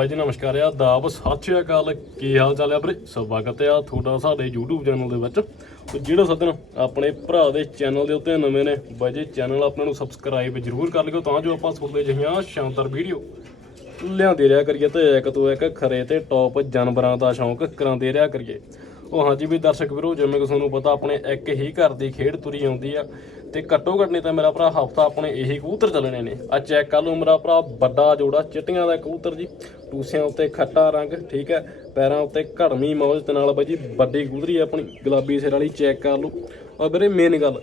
ਬਾਈ ਜੀ, ਨਮਸਕਾਰ ਆ। ਦਾਬ ਸਤਿ ਸ਼੍ਰੀ ਅਕਾਲ। ਕੀ ਹਾਲ ਚਾਲ ਹੈ ਵੀਰੇ? ਸਵਾਗਤ ਆ ਤੁਹਾਡਾ ਸਾਡੇ YouTube ਚੈਨਲ ਦੇ ਵਿੱਚ। ਤੇ ਜਿਹੜਾ ਸੱਜਣ ਆਪਣੇ ਭਰਾ ਦੇ ਚੈਨਲ ਦੇ ਉੱਤੇ ਨਵੇਂ ਨੇ ਬਾਈ ਜੀ, ਚੈਨਲ ਆਪਣੇ ਨੂੰ ਸਬਸਕ੍ਰਾਈਬ ਜ਼ਰੂਰ ਕਰ ਲਿਓ ਤਾਂ ਜੋ ਆਪਾਂ ਤੁਹਾਡੇ ਜਿਹੀਆਂ ਸ਼ਾਨਦਾਰ ਵੀਡੀਓ ਲਿਆਂਦੇ ਰਿਹਾ ਕਰੀਏ ਤੇ ਇੱਕ ਤੋਂ ਇੱਕ ਖਰੇ ਤੇ ਟੌਪ ਜਾਨਵਰਾਂ ਦਾ ਸ਼ੌਂਕ ਕਰਾਉਂਦੇ ਰਿਹਾ ਕਰੀਏ। ਉਹ ਹਾਂਜੀ ਵੀ ਦਰਸ਼ਕ ਵੀਰੋ, ਜਿਵੇਂ ਕਿ ਤੁਹਾਨੂੰ ਪਤਾ, ਆਪਣੇ ਇੱਕ ਹੀ ਘਰ ਦੀ ਖੇਡ ਤੁਰੀ ਆਉਂਦੀ ਆ ਤੇ ਘੱਟੋ ਘੱਟ ਨਹੀਂ ਤਾਂ ਮੇਰਾ ਭਰਾ ਹਫਤਾ ਆਪਣੇ ਇਹੀ ਕਬੂਤਰ ਚੱਲਣੇ ਨੇ। ਆ ਚੈੱਕ ਕਰ ਲਓ ਮੇਰਾ ਭਰਾ ਵੱਡਾ ਜੋੜਾ ਚਿੱਟੀਆਂ ਦਾ ਕਬੂਤਰ ਜੀ, ਟੂਸਿਆਂ ਉੱਤੇ ਖੱਟਾ ਰੰਗ, ਠੀਕ ਹੈ ਪੈਰਾਂ ਉੱਤੇ ਘੜਮੀ ਮੌਜ ਤੇ ਨਾਲ ਬਾਈ ਜੀ ਵੱਡੀ ਕਬੂਤਰੀ ਆਪਣੀ ਗੁਲਾਬੀ ਸਿਰ ਵਾਲੀ, ਚੈੱਕ ਕਰ ਲਓ। ਔਰ ਵੀਰੇ ਮੇਨ ਗੱਲ,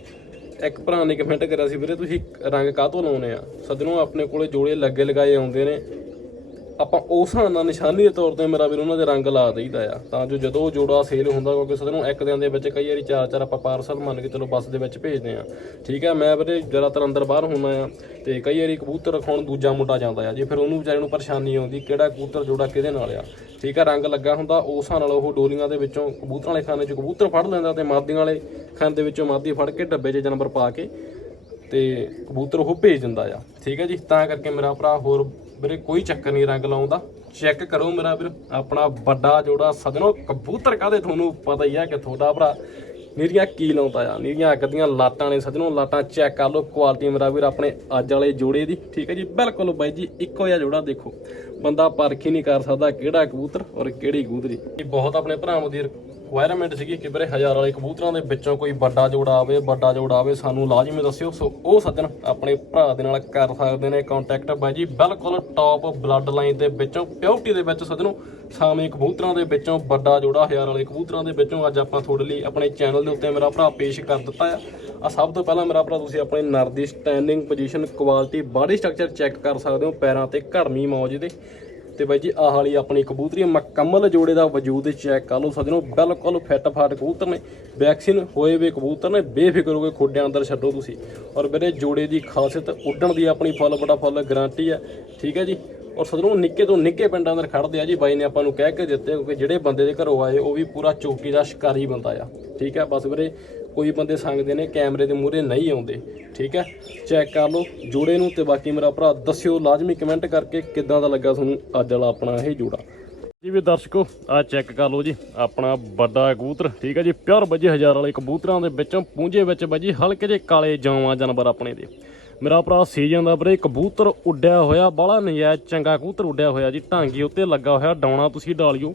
ਇੱਕ ਭਰਾ ਨੇ ਕਮੈਂਟ ਕਰਿਆ ਸੀ ਵੀਰੇ, ਤੁਸੀਂ ਰੰਗ ਕਾਹ ਤੋਂ ਲਾਉਨੇ ਆ? ਸੱਜਣੋਂ, ਆਪਣੇ ਕੋਲੇ ਜੋੜੇ ਲੱਗੇ ਲਗਾਏ ਆਉਂਦੇ ਨੇ। ਆਪਾਂ ਉਸ ਹਿਸਾਬ ਨਾਲ ਨਿਸ਼ਾਨੀ ਦੇ ਤੌਰ ਤੇ ਮੇਰਾ ਵੀਰ ਉਹਨਾਂ ਦੇ ਰੰਗ ਲਾ ਦੇਈਦਾ ਆ। ਤਾਂ ਜੋ ਜਦੋਂ ਉਹ ਜੋੜਾ ਸੇਲ ਹੁੰਦਾ ਕਿਉਂਕਿ ਸਦਨੋਂ ਇੱਕ ਦਿਨ ਦੇ ਵਿੱਚ ਕਈ ਵਾਰੀ ਚਾਰ ਚਾਰ ਆਪਾਂ ਪਾਰਸਲ ਮੰਨ ਕੇ ਚਲੋ ਬੱਸ ਦੇ ਵਿੱਚ ਭੇਜਦੇ ਆ। ਠੀਕ ਆ, ਮੈਂ ਵੀਰੇ ਜ਼ਿਆਦਾਤਰ ਅੰਦਰ ਬਾਹਰ ਹੁੰਦਾ ਆ ਤੇ ਕਈ ਵਾਰੀ ਕਬੂਤਰ ਰਖਾਉਣ ਦੂਜਾ ਮੁੰਡਾ ਜਾਂਦਾ ਆ। ਜੇ ਫਿਰ ਉਹਨੂੰ ਵਿਚਾਰੇ ਨੂੰ ਪਰੇਸ਼ਾਨੀ ਆਉਂਦੀ, ਕਿਹੜਾ ਕਬੂਤਰ ਜੋੜਾ ਕਿਹਦੇ ਨਾਲ ਆ? ਠੀਕ ਆ, ਰੰਗ ਲੱਗਾ ਹੁੰਦਾ, ਉਸ ਹਿਸਾਬ ਨਾਲ ਉਹ ਡੋਲੀਆਂ ਦੇ ਵਿੱਚੋਂ ਕਬੂਤਰਾਂ ਵਾਲੇ ਖਾਨੇ 'ਚ ਕਬੂਤਰ ਫੜ ਲੈਂਦਾ ਤੇ ਮਾਦੀਆਂ ਵਾਲੇ ਖਾਨੇ ਦੇ ਵਿੱਚੋਂ ਮਾਦੀ ਫੜ ਕੇ ਡੱਬੇ 'ਚ ਜਾਨਵਰ ਪਾ ਕੇ ਤੇ ਕਬੂਤਰ ਉਹ ਭੇਜ ਦਿੰਦਾ ਆ। ਠੀਕ ਹੈ ਜੀ, ਤਾਂ ਕਰਕੇ ਮੇਰਾ ਭਰਾ ਹੋਰ ਵੀਰੇ ਕੋਈ ਚੱਕਰ ਨਹੀਂ ਰੰਗ ਲਾਉਂਦਾ ਚੈੱਕ ਕਰੋ ਮੇਰਾ ਵੀਰ, ਆਪਣਾ ਵੱਡਾ ਜੋੜਾ ਸਜਣੋ, ਕਬੂਤਰ ਕਾਦੇ ਤੁਹਾਨੂੰ ਪਤਾ ਹੀ ਆ ਕਿ ਤੁਹਾਡਾ ਭਰਾ ਨੀਰੀਆਂ ਕੀ ਲਾਉਂਦਾ ਆ ਨੀਰੀਆਂ ਅੱਗ ਦੀਆਂ ਲਾਟਾਂ ਨੇ ਸਜਣੋ, ਲਾਟਾਂ ਚੈੱਕ ਕਰ ਲਓ ਕੁਆਲਿਟੀ ਮੇਰਾ ਵੀਰ ਆਪਣੇ ਅੱਜ ਵਾਲੇ ਜੋੜੇ ਦੀ, ਠੀਕ ਹੈ ਜੀ? ਬਿਲਕੁਲ ਬਾਈ ਜੀ, ਇੱਕੋ ਜਿਹਾ ਜੋੜਾ ਦੇਖੋ। ਬੰਦਾ ਪਰਖ ਹੀ ਨਹੀਂ ਕਰ ਸਕਦਾ ਕਿਹੜਾ ਕਬੂਤਰ ਔਰ ਕਿਹੜੀ ਕਬੂਤਰੀ। ਇਹ ਬਹੁਤ ਆਪਣੇ ਭਰਾਵਾਂ ਦੀ ਰਿਕੁਆਇਰਮੈਂਟ ਸੀਗੀ ਕਿ ਵੀਰੇ ਹਜ਼ਾਰ ਵਾਲੇ ਕਬੂਤਰਾਂ ਦੇ ਵਿੱਚੋਂ ਕੋਈ ਵੱਡਾ ਜੋੜਾ ਆਵੇ, ਵੱਡਾ ਜੋੜਾ ਆਵੇ, ਸਾਨੂੰ ਲਾਜ਼ਮੀ ਦੱਸਿਓ। ਸੋ ਉਹ ਸੱਜਣ ਆਪਣੇ ਭਰਾ ਦੇ ਨਾਲ ਕਰ ਸਕਦੇ ਨੇ ਕੰਟੈਕਟ ਬਾਈ ਜੀ, ਬਿਲਕੁਲ ਟੌਪ ਬਲੱਡ ਲਾਈਨ ਦੇ ਵਿੱਚੋਂ ਪਿਓਰਟੀ ਦੇ ਵਿੱਚ ਸੱਜਣੋ ਸਾਵੇਂ ਕਬੂਤਰਾਂ ਦੇ ਵਿੱਚੋਂ ਵੱਡਾ ਜੋੜਾ ਹਜ਼ਾਰ ਵਾਲੇ ਕਬੂਤਰਾਂ ਦੇ ਵਿੱਚੋਂ। ਅੱਜ ਆਪਾਂ ਤੁਹਾਡੇ ਲਈ ਆਪਣੇ ਚੈਨਲ ਦੇ ਉੱਤੇ ਮੇਰਾ ਭਰਾ ਪੇਸ਼ ਕਰ ਦਿੱਤਾ ਆ। ਆ ਸਭ ਤੋਂ ਪਹਿਲਾਂ ਮੇਰਾ ਭਰਾ, ਤੁਸੀਂ ਆਪਣੇ ਨਰ ਦੀ standing position quality body structure check ਕਰ ਸਕਦੇ ਹੋ, ਪੈਰਾਂ ਤੇ ਘੜਮੀ ਮੌਜ ਦੇ ਤੇ ਬਾਈ ਜੀ, ਆਹ ਵਾਲੀ ਆਪਣੀ ਕਬੂਤਰੀ ਮੁਕੰਮਲ ਜੋੜੇ ਦਾ ਵਜੂਦ ਚੈੱਕ ਕਰ ਲਓ ਸਜਣੋ, ਬਿਲਕੁਲ ਫਿੱਟ ਫਾਟ ਕਬੂਤਰ ਨੇ। ਵੈਕਸੀਨ ਹੋਏ ਵੇ ਕਬੂਤਰ ਨੇ, ਬੇਫਿਕਰ ਹੋ ਕੇ ਖੋਡਿਆਂ ਅੰਦਰ ਛੱਡੋ ਤੁਸੀਂ। ਔਰ ਵੀਰੇ, ਜੋੜੇ ਦੀ ਖਾਸੀਅਤ ਉੱਡਣ ਦੀ ਆਪਣੀ ਫੁੱਲ ਬੜਾ ਫੁੱਲ ਗਾਰੰਟੀ ਹੈ। ਠੀਕ ਹੈ ਜੀ? ਔਰ ਸਜਣੋ, ਨਿੱਕੇ ਤੋਂ ਨਿੱਕੇ ਪਿੰਡਾਂ ਅੰਦਰ ਖੜਦੇ ਆ ਜੀ, ਬਾਈ ਨੇ ਆਪਾਂ ਨੂੰ ਕਹਿ ਕੇ ਦਿੱਤੇ ਕਿਉਂਕਿ ਜਿਹੜੇ ਬੰਦੇ ਦੇ ਘਰੋਂ ਆਏ, ਉਹ ਵੀ ਪੂਰਾ ਚੌਕੀ ਦਾ ਸ਼ਿਕਾਰੀ ਬੰਦਾ ਆ। ਠੀਕ ਹੈ? ਬਸ ਵੀਰੇ ਕੋਈ ਬੰਦੇ ਸੰਗਦੇ ਨੇ, ਕੈਮਰੇ ਦੇ ਮੂਹਰੇ ਨਹੀਂ ਆਉਂਦੇ, ਠੀਕ ਹੈ? ਚੈੱਕ ਕਰ ਲਓ, ਜੋੜੇ ਨੂੰ ਤੇ ਬਾਕੀ ਮੇਰਾ ਭਰਾ ਦੱਸਿਓ, ਲਾਜ਼ਮੀ ਕਮੈਂਟ ਕਰਕੇ ਕਿੱਦਾਂ ਦਾ ਲੱਗਾ ਤੁਹਾਨੂੰ ਅੱਜ ਵਾਲਾ ਆਪਣਾ ਇਹ ਜੋੜਾ। ਜੀ ਵੀ ਦਰਸ਼ਕੋ ਆ ਚੈੱਕ ਕਰ ਲਓ ਜੀ, ਆਪਣਾ ਵੱਡਾ ਕਬੂਤਰ, ਠੀਕ ਹੈ ਜੀ? ਪਿਓਰ ਬੱਜੀ ਹਜ਼ਾਰ ਵਾਲੇ ਕਬੂਤਰਾਂ ਦੇ ਵਿੱਚੋਂ ਪੂੰਝੇ ਵਿੱਚ ਬੱਜੀ ਹਲਕੇ ਜਿਹੇ ਕਾਲੇ ਜੌਆਂ ਜਾਨਵਰ ਆਪਣੇ ਦੇ। ਮੇਰਾ ਭਰਾ ਸੀਜ਼ਨ ਦਾ ਵੀਰੇ, ਕਬੂਤਰ ਉੱਡਿਆ ਹੋਇਆ, ਬਾਹਲਾ ਨਜਾਇਜ਼ ਚੰਗਾ ਕਬੂਤਰ ਉੱਡਿਆ ਹੋਇਆ ਜੀ, ਢਾਂਗੀ ਉੱਤੇ ਲੱਗਾ ਹੋਇਆ ਡਾਉਣਾ ਤੁਸੀਂ ਡਾਲਿਓ,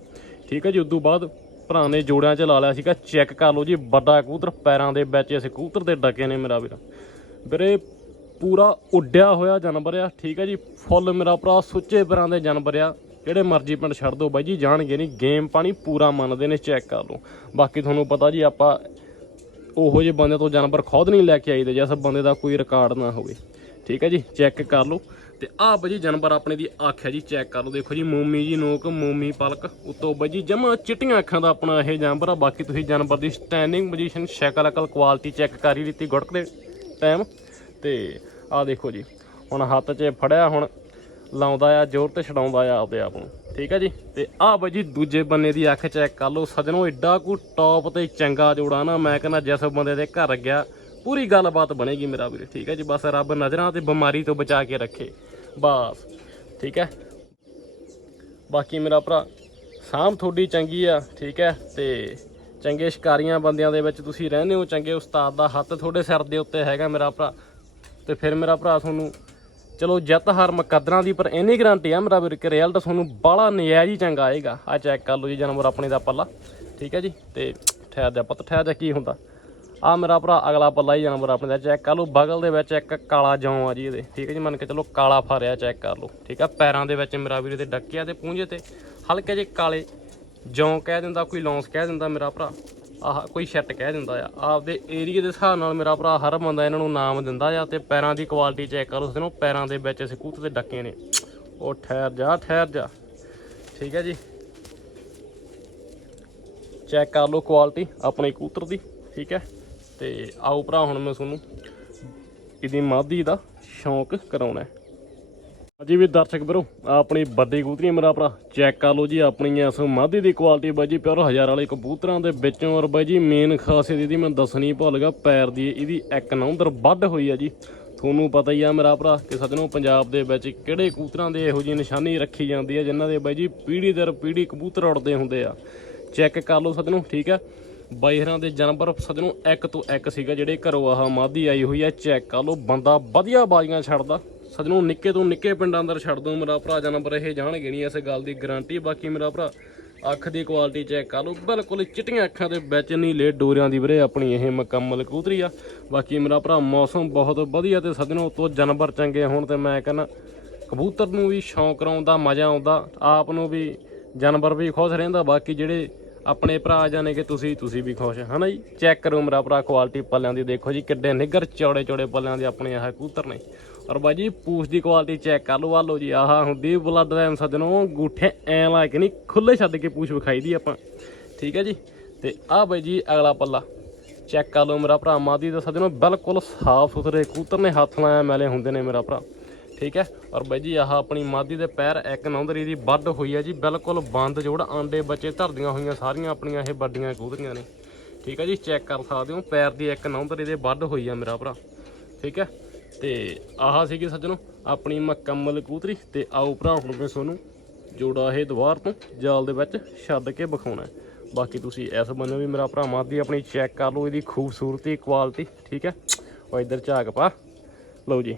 ਠੀਕ ਹੈ ਜੀ? ਉਦੋਂ ਬਾਅਦ ਭਰਾ ਨੇ ਜੋੜਿਆਂ 'ਚ ਲਾ ਲਿਆ ਸੀਗਾ। ਚੈੱਕ ਕਰ ਲਓ ਜੀ, ਵੱਡਾ ਕਬੂਤਰ ਪੈਰਾਂ ਦੇ ਵਿੱਚ, ਇਸ ਕਬੂਤਰ ਦੇ ਡੱਕੇ ਨੇ ਮੇਰਾ ਵੀਰ। ਵੀਰੇ, ਪੂਰਾ ਉੱਡਿਆ ਹੋਇਆ ਜਾਨਵਰ ਆ, ਠੀਕ ਹੈ ਜੀ। ਫੁੱਲ ਮੇਰਾ ਭਰਾ, ਸੁੱਚੇ ਪੈਰਾਂ ਦੇ ਜਾਨਵਰ ਆ। ਜਿਹੜੇ ਮਰਜ਼ੀ ਪਿੰਡ ਛੱਡ ਦੋ ਬਾਈ ਜੀ, ਜਾਣਗੇ ਨਹੀਂ। ਗੇਮ ਪਾਣੀ ਪੂਰਾ ਮੰਨਦੇ ਨੇ, ਚੈੱਕ ਕਰ ਲਓ। ਬਾਕੀ ਤੁਹਾਨੂੰ ਪਤਾ ਜੀ, ਆਪਾਂ ਉਹੋ ਜਿਹੇ ਬੰਦੇ ਤੋਂ ਜਾਨਵਰ ਖੁਦ ਨਹੀਂ ਲੈ ਕੇ ਆਈਦੇ ਜਿਸ ਬੰਦੇ ਦਾ ਕੋਈ ਰਿਕਾਰਡ ਨਾ ਹੋਵੇ। ਠੀਕ ਹੈ ਜੀ, ਚੈੱਕ ਕਰ ਲਓ। ਤੇ ਆਹ ਬਜੀ ਜਾਨਵਰ ਆਪਣੇ ਦੀ ਅੱਖ ਹੈ ਜੀ ਚੈੱਕ ਕਰ ਲਓ, ਦੇਖੋ ਜੀ, ਮੂਮੀ ਜੀ ਨੋਕ, ਮੂਮੀ ਪਲਕ, ਉਤੋਂ ਬਜੀ ਜਮਾ ਚਿੱਟੀਆਂ ਅੱਖਾਂ ਦਾ ਆਪਣਾ ਇਹ ਜਾਨਵਰ ਆ। ਬਾਕੀ ਤੁਸੀਂ ਜਾਨਵਰ ਦੀ ਸਟੈਂਡਿੰਗ ਪੋਜੀਸ਼ਨ ਸ਼ਕਲ ਅਕਲ ਕੁਆਲਿਟੀ ਚੈੱਕ ਕਰ ਹੀ ਦਿੱਤੀ ਗੁੜਕ ਦੇ ਟਾਈਮ ਤੇ ਆਹ ਦੇਖੋ ਜੀ, ਹੁਣ ਹੱਥ 'ਚ ਫੜਿਆ, ਹੁਣ ਲਾਉਂਦਾ ਆ, ਜ਼ੋਰ ਤੇ ਛਡਾਉਂਦਾ ਆ ਆਪਦੇ ਆਪ ਨੂੰ। ਠੀਕ ਹੈ ਜੀ? ਤੇ ਆਹ ਬਾਈ ਜੀ ਦੂਜੇ ਬੰਨੇ ਦੀ ਅੱਖ ਚੈੱਕ ਕਰ ਲਓ। ਸਜਣੋ ਐਡਾ ਕੋ ਟੌਪ ਤੇ ਚੰਗਾ ਜੋੜਾ ਨਾ, ਮੈਂ ਕਹਿੰਦਾ ਜਿਸ ਬੰਦੇ ਦੇ ਘਰ ਗਿਆ ਪੂਰੀ ਗੱਲਬਾਤ ਬਣੇਗੀ ਮੇਰਾ ਵੀਰੇ, ਠੀਕ ਹੈ ਜੀ? ਬਸ ਰੱਬ ਨਜ਼ਰਾਂ ਤੇ ਬਿਮਾਰੀ ਤੋਂ ਬਚਾ ਕੇ ਰੱਖੇ। ਬਸ, ਠੀਕ ਹੈ? ਬਾਕੀ ਮੇਰਾ ਭਰਾ, ਸਾਂਭ ਤੁਹਾਡੀ ਚੰਗੀ ਆ, ਠੀਕ ਹੈ? ਤੇ ਚੰਗੇ ਸ਼ਿਕਾਰੀਆਂ ਬੰਦਿਆਂ ਦੇ ਵਿੱਚ ਤੁਸੀਂ ਰਹਿੰਦੇ ਹੋ, ਚੰਗੇ ਉਸਤਾਦ ਦਾ ਹੱਥ ਤੁਹਾਡੇ ਸਿਰ ਦੇ ਉੱਤੇ ਹੈਗਾ ਮੇਰਾ ਭਰਾ। ਤੇ ਫਿਰ ਮੇਰਾ ਭਰਾ ਤੁਹਾਨੂੰ, ਚਲੋ ਜਿੱਤ ਹਾਰ ਮੁਕੱਦਰਾਂ ਦੀ, ਪਰ ਇੰਨੀ ਗਰੰਟੀ ਆ ਮੇਰਾ ਵੀਰ, ਕਿ ਰਿਜ਼ਲਟ ਤੁਹਾਨੂੰ ਬਾਹਲਾ ਨਜਾਇਜ਼ ਹੀ ਚੰਗਾ ਆਏਗਾ। ਆ ਚੈੱਕ ਕਰ ਲਓ ਜੀ, ਜਾਨਵਰ ਆਪਣੇ ਦਾ ਪੱਲਾ, ਠੀਕ ਹੈ ਜੀ? ਤੇ ਠਹਿਰ ਜਾ ਪੁੱਤ, ਠਹਿਰ ਜਾ, ਕੀ ਹੁੰਦਾ? ਆ ਮੇਰਾ ਭਰਾ ਅਗਲਾ ਪੱਲਾ ਹੀ ਜਾਨਵਰ ਆਪਣੇ ਦਾ ਚੈੱਕ ਕਰ ਲਓ। ਬਗਲ ਦੇ ਵਿੱਚ ਇੱਕ ਕਾਲਾ ਜੌਂ ਆ ਜੀ ਇਹਦੇ। ਠੀਕ ਹੈ ਜੀ, ਮੰਨ ਕੇ ਚਲੋ ਕਾਲਾ ਫਾਰਿਆ ਚੈੱਕ ਕਰ ਲਓ। ਠੀਕ ਆ, ਪੈਰਾਂ ਦੇ ਵਿੱਚ ਮੇਰਾ ਵੀਰ ਦੇ ਡੱਕਿਆ ਤੇ ਪੂੰਝੇ ਤੇ। ਹਲਕੇ ਜਿਹੇ ਕਾਲੇ ਜੌਂ ਕਹਿ ਦਿੰਦਾ, ਕੋਈ ਲੌਂਸ ਕਹਿ ਦਿੰਦਾ ਮੇਰਾ ਭਰਾ। ਆਹ ਕੋਈ ਸ਼ੈਟ ਕਹਿ ਦਿੰਦਾ ਆ। ਆਪਦੇ ਏਰੀਆ ਦੇ ਹਿਸਾਬ ਨਾਲ ਮੇਰਾ ਭਰਾ ਹਰ ਬੰਦਾ ਇਹਨਾਂ ਨੂੰ ਨਾਮ ਦਿੰਦਾ ਆ ਤੇ ਪੈਰਾਂ ਦੀ ਕੁਆਲਿਟੀ ਚੈੱਕ ਕਰੋ ਉਸ ਨੂੰ ਪੈਰਾਂ ਦੇ ਵਿੱਚ ਸਕੂਤ ਦੇ ਡੱਕੇ ਨੇ। ਉਹ ਠਹਿਰ ਜਾ ਠਹਿਰ ਜਾ। ਠੀਕ ਹੈ ਜੀ। ਚੈੱਕ ਕਰ ਲਓ ਕੁਆਲਿਟੀ ਆਪਣੇ ਕਬੂਤਰ ਦੀ। ਠੀਕ ਹੈ। ਤੇ ਆਓ ਭਰਾ, ਹੁਣ ਮੈਂ ਤੁਹਾਨੂੰ ਇਹਦੀ ਮਾਦੀ ਦਾ ਸ਼ੌਂਕ ਕਰਾਉਣਾ ਹੈ। ਅਜੀ ਵੀ ਦਰਸ਼ਕ ਵੀਰੋ, ਆਪਣੀ ਵੱਡੀ ਕਬੂਤਰੀ ਮੇਰਾ ਭਰਾ। ਚੈੱਕ ਕਰ ਲਓ ਜੀ, ਆਪਣੀ ਇਸ ਮਾਦੀ ਦੀ ਕੁਆਲਿਟੀ ਬਾਈ ਜੀ, ਪਿਓਰ ਹਜ਼ਾਰ ਵਾਲੇ ਕਬੂਤਰਾਂ ਦੇ ਵਿੱਚੋਂ। ਔਰ ਬਾਈ ਜੀ ਮੇਨ ਖਾਸੀਅਤ ਇਹਦੀ ਮੈਂ ਦੱਸਣੀ ਭੁੱਲ ਗਿਆ, ਪੈਰ ਦੀ ਇਹਦੀ ਇੱਕ ਨੌਂਦਰ ਵੱਢ ਹੋਈ ਆ ਜੀ। ਤੁਹਾਨੂੰ ਪਤਾ ਹੀ ਆ ਮੇਰਾ ਭਰਾ ਕਿ ਸੱਜਣੋ, ਪੰਜਾਬ ਦੇ ਵਿੱਚ ਕਿਹੜੇ ਕਬੂਤਰਾਂ ਦੇ ਇਹੋ ਜਿਹੀ ਨਿਸ਼ਾਨੀ ਰੱਖੀ ਜਾਂਦੀ ਹੈ ਜਿਨ੍ਹਾਂ ਦੇ ਬਾਈ ਜੀ ਪੀੜੀ ਦਰ ਪੀੜੀ ਕਬੂਤਰ ਉੜਦੇ ਹੁੰਦੇ ਆ। ਚੈੱਕ ਕਰ ਲਓ ਸੱਜਣੋ, ਠੀਕ ਆ? ਬਾਈਹਰਾਂ ਦੇ ਜਾਨਵਰ ਸੱਜਣੋ ਇੱਕ ਤੋਂ ਇੱਕ ਸੀਗਾ ਜਿਹੜੇ ਘਰੋਂ ਆਹ ਮਾਦੀ ਆਈ ਹੋਈ ਆ ਚੈੱਕ ਕਰ ਲਓ, ਬੰਦਾ ਵਧੀਆ ਬਾਜ਼ੀਆਂ ਛੱਡਦਾ। ਸੱਜਣੋ ਨਿੱਕੇ ਤੋਂ ਨਿੱਕੇ ਪਿੰਡਾਂ ਅੰਦਰ ਛੱਡ ਦੋ, ਮੇਰਾ ਭਰਾ ਜਾਨਵਰ ਇਹ ਜਾਣਗੇ ਨਹੀਂ, ਇਸ ਗੱਲ ਦੀ ਗਾਰੰਟੀ ਬਾਕੀ ਮੇਰਾ ਭਰਾ, ਅੱਖ ਦੀ ਕੁਆਲਿਟੀ ਚੈੱਕ ਕਰ ਲਓ। ਬਿਲਕੁਲ ਚਿੱਟੀਆਂ ਅੱਖਾਂ ਦੇ ਵਿੱਚ ਨੀਲੇ ਡੋਰਿਆਂ ਦੀ ਵੀਰੇ ਆਪਣੀ ਇਹ ਮੁਕੰਮਲ ਕੂਤਰੀ ਆ। ਬਾਕੀ ਮੇਰਾ ਭਰਾ, ਮੌਸਮ ਬਹੁਤ ਵਧੀਆ ਤੇ ਸੱਜਣੋ ਤੋਂ ਜਾਨਵਰ ਚੰਗੇ ਹੋਣ ਤੇ ਮੈਂ ਕਹਿੰਦਾ, ਕਬੂਤਰ ਨੂੰ ਵੀ ਸ਼ੌਂਕ ਆਉਂਦਾ ਮਜ਼ਾ ਆਉਂਦਾ, ਆਪ ਨੂੰ ਵੀ ਜਾਨਵਰ ਵੀ ਖੁਸ਼ ਰਹਿੰਦਾ। ਬਾਕੀ ਜਿਹੜੇ ਆਪਣੇ ਭਰਾ ਜਾਨੇ ਕਿ ਤੁਸੀਂ ਤੁਸੀਂ ਵੀ ਖੁਸ਼ ਹਨਾ ਜੀ? ਚੈੱਕ ਕਰੋ ਮੇਰਾ ਭਰਾ ਕੁਆਲਿਟੀ ਪੱਲਿਆਂ ਦੀ ਦੇਖੋ ਜੀ, ਕਿੱਡੇ ਨਿੱਗਰ ਚੌੜੇ ਚੌੜੇ ਪੱਲਿਆਂ ਦੇ ਆਪਣੇ ਆਹ ਕੂਤਰ ਨੇ। ਔਰ ਬਾਜੀ ਪੂਛ ਦੀ ਕੁਆਲਿਟੀ ਚੈੱਕ ਕਰ ਲਓ ਆ ਲਓ ਜੀ, ਆਹ ਹੁੰਦੀ ਬਲੱਡ ਲਾਈਨ ਸੱਜਣੋ, ਗੂਠੇ ਐ ਲਾ ਕੇ ਨਹੀਂ ਖੁੱਲੇ ਛੱਡ ਕੇ ਪੂਛ ਵਿਖਾਈ ਦੀ ਆਪਾਂ। ਠੀਕ ਹੈ ਜੀ? ਤੇ ਆ ਬਾਈ ਜੀ, ਅਗਲਾ ਪੱਲਾ। ਚੈੱਕ ਕਰ ਲਓ ਮੇਰਾ ਭਰਾ, ਮਾਦੀ ਦਾ ਸੱਜਣੋ, ਬਿਲਕੁਲ ਸਾਫ਼ ਸੁਥਰੇ ਕੂਤਰ ਨੇ, ਹੱਥ ਲਾਇਆ, ਮੈਲੇ ਹੁੰਦੇ ਨੇ ਮੇਰਾ ਭਰਾ। ਠੀਕ ਹੈ? ਔਰ ਬਾਈ ਜੀ, ਆਹ ਆਪਣੀ ਮਾਦੀ ਦੇ ਪੈਰ ਇੱਕ ਨੌਂਦਰੀ ਦੀ ਵੱਡ ਹੋਈ ਹੈ ਜੀ। ਬਿਲਕੁਲ ਬੰਦ ਜੋੜ, ਆਂਡੇ ਬੱਚੇ ਧਰਦੀਆਂ ਹੋਈਆਂ, ਸਾਰੀਆਂ ਆਪਣੀਆਂ ਇਹ ਵੱਡੀਆਂ ਕਬੂਤਰੀਆਂ ਨੇ। ਠੀਕ ਹੈ ਜੀ ਚੈੱਕ ਕਰ ਸਕਦੇ ਹੋ, ਪੈਰ ਦੀ ਇੱਕ ਨੌਂਦਰੀ ਦੇ ਵੱਡ ਹੋਈ ਆ ਮੇਰਾ ਭਰਾ। ਠੀਕ ਹੈ? ਤੇ ਆਹ ਸੀਗੀ ਸੱਜਣੋ, ਆਪਣੀ ਮੁਕੰਮਲ ਕਬੂਤਰੀ ਤੇ ਆਓ ਭਰਾ, ਹੁਣ ਮੈਂ ਤੁਹਾਨੂੰ ਜੋੜਾ ਇਹ ਦੁਬਾਰ ਤੋਂ ਜਾਲ ਦੇ ਵਿੱਚ ਛੱਡ ਕੇ ਵਿਖਾਉਣਾ ਬਾਕੀ ਤੁਸੀਂ ਇਸ ਬੰਨੇ ਵੀ ਮੇਰਾ ਭਰਾ ਮਾਦੀ ਆਪਣੀ ਚੈੱਕ ਕਰ ਲਓ, ਇਹਦੀ ਖੂਬਸੂਰਤੀ ਕੁਆਲਿਟੀ ਠੀਕ ਹੈ? ਔਰ ਇੱਧਰ ਝਾਕ ਪਾ। ਲਓ ਜੀ।